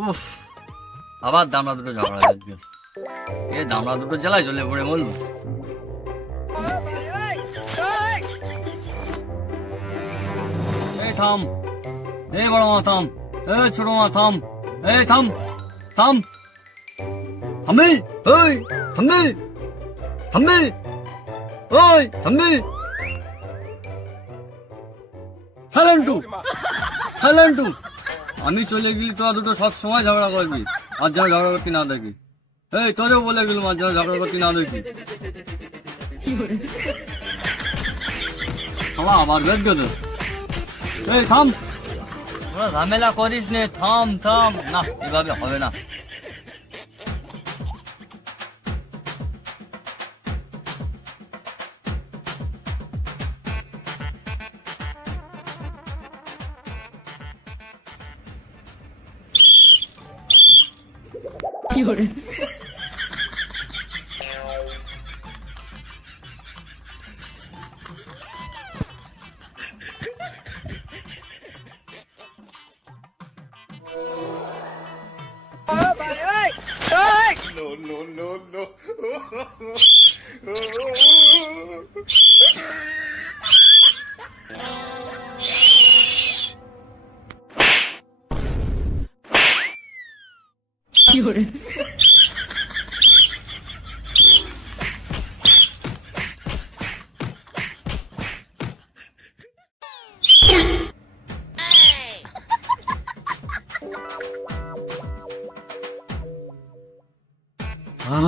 উফ, আবার দামড়া দুটো ঝগড়া লাগবে। এ দামড়া দুটো জেলায় চলে পড়ে বলবো। এই থাম, এই বড় মা থাম, এই ছোট মা থাম, এই থাম থাম থামবি, ওই থামবি থামবি, ওই থামবি। সাইলেন্টু সাইলেন্টু, আমি চলে গেলি তোরা দুটো সব সময় ঝগড়া করবি, আর যেন ঝগড়া করতে না দেখি। এই তোরেও বলে গেলাম আর যেন ঝগড়া করতে না দেখি। আমার আবার বেদ গেছে। এই থাম, তোরা ঝামেলা করিস নে, থাম থাম। না, এভাবে হবে না।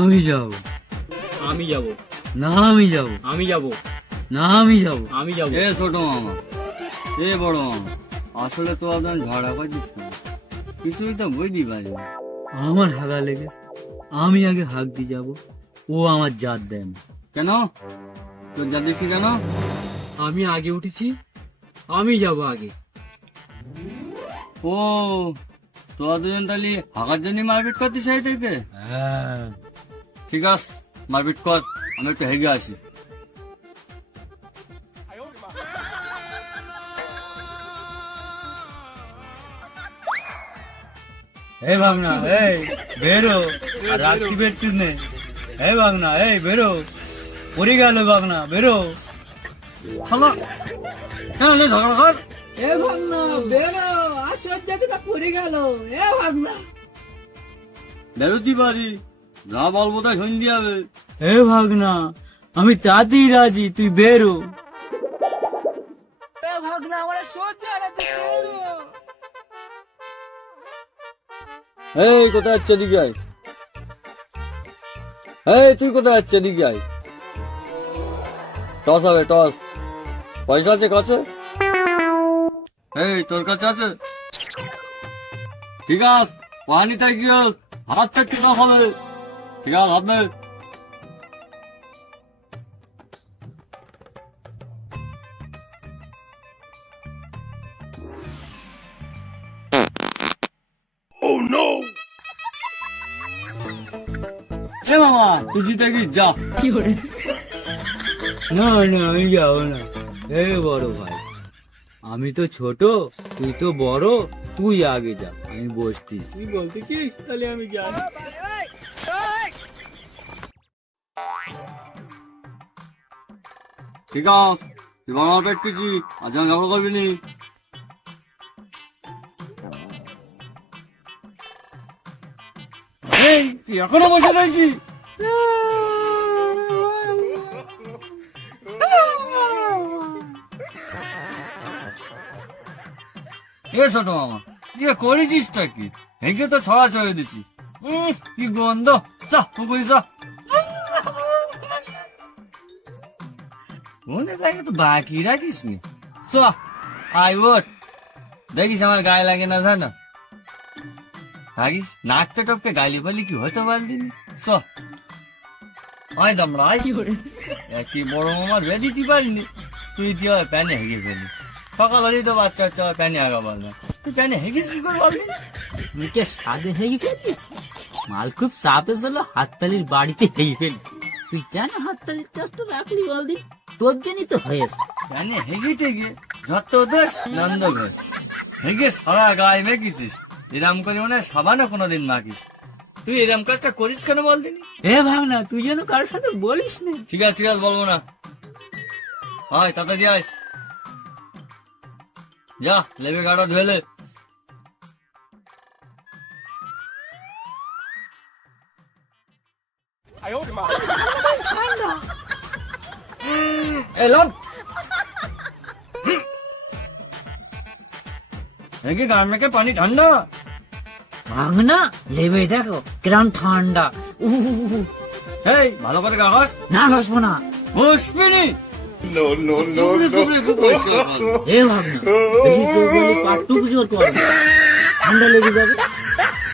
আমি যাব, আমি যাব না আমি যাব, আমি যাব না আমি যাব, আমি যাব। এ ছোট মামা, এ বড় মামা, আসলে তো আপনার ঝগড়া করছিস না, কিছুই তো বুঝতে পারি না। আমার হাগা লেগেছে, আমি আগে হাগ দিয়ে যাব, ও আমার জাত দেন। কেন তোর জাত দিচ্ছি কেন? আমি আগে উঠেছি, আমি যাব আগে। ও, তোরা দুজন তাহলে হাগার জন্য মারপিট করতিস এইটাকে? হ্যাঁ, ঠিক আছে, মারপিট কর, আমি একটু হেগে আসি। এই ভাগনা, এই বেরো, আর রাত্রি বেরতিস নে। এই ভাগনা, এই বেরো, পড়ে গেল ভাগনা, বেরো। হ্যালো, কেন ঝগড়া কর? এ ভাগনা বেরো, আশ্চর্যটা পড়ে গেল। এ ভাগনা বেরোতে পারি, যা বলবো তাই শুনতে হবে। এ ভাগনা, আমি তাতেই রাজি, তুই বেরো। এ ভাগনা আমার সহ্য হয় না, তুই বেরো। এই কোথায় যাচ্ছে, দিকে আয়। এই তুই কোথায় যাচ্ছে, দিকে আয়। টস হবে, টস। পয়সা আছে কাছে? এই তোর কাছে আছে? ঠিক আছে, পানি তাই কি হাত চারটি টস হবে। ঠিক আছে, হাত নে। এ মামা, তুই জিতে গিয়ে যা। না না, আমি যাবো না। এই বড় ভাই, আমি তো ছোট, তুই তো বড়, তুই আগে যা, আমি বসতিস। তুই বলতেছিস, তাহলে আমি যাই। ঠিক আছে, তুই বড় পেট কিছু আজ ঝগড়া করবি নি। এই তুই এখনো বসে রয়েছি? এ ছোট মামা, তুই করেছিসটা কি? হেঁকে তো ছড়া ছড়ে দিছি। কি গন্ধ, চা পুকুরি চা। মনে কাছে তো বাকি রাখিস নি। চ আই ওঠ, দেখিস আমার গায়ে লাগে না, জানা থাকিস নাকতে টপকে গালি ফালি কি হতে পারলি? চ আয় দামড়া, আয়। কি বড় মামার বে দিতে পারিনি, তুই দিয়ে প্যানে হেগে ফেলি। সকাল হলেই তো বাচ্চা বাচ্চা প্যানে আগা পারবে, তুই প্যানে হেগিস কি করে বললি? তুই কে সাদে হেগে ফেলিস? মাল খুব চাপে ছিল, হাততালির বাড়িতে হেগে ফেলিস। তুই কেন হাততালির টেস্ট রাখলি বলদি? তোর জন্যই তো হয়েছে। প্যানে হেগে টেগে যত দোষ নন্দ ঘোষ, হেগে সারা গায়ে মেখেছিস, এরম করে মনে হয় সাবানও কোনোদিন মাখিস। তুই এরম কাজটা করিস কেন বল দিনি? এ ভাবনা, তুই যেন কারোর সাথে বলিস না। ঠিক আছে বলবো না। আয় তাড়াতাড়ি আয়, যা লেবে গাড়া ধুয়েলে। এলাম নাকি গান মেখে পানি ঠান্ডা? ভাগনা লেবে দেখো কিরম ঠান্ডা। এই ভালো করে গাছ না ঘাসবো না। বসবিনি। এ ভাগনা, বেশি জোর করলে পাট্টুকু জোর কর, ঠান্ডা লেগে যাবে।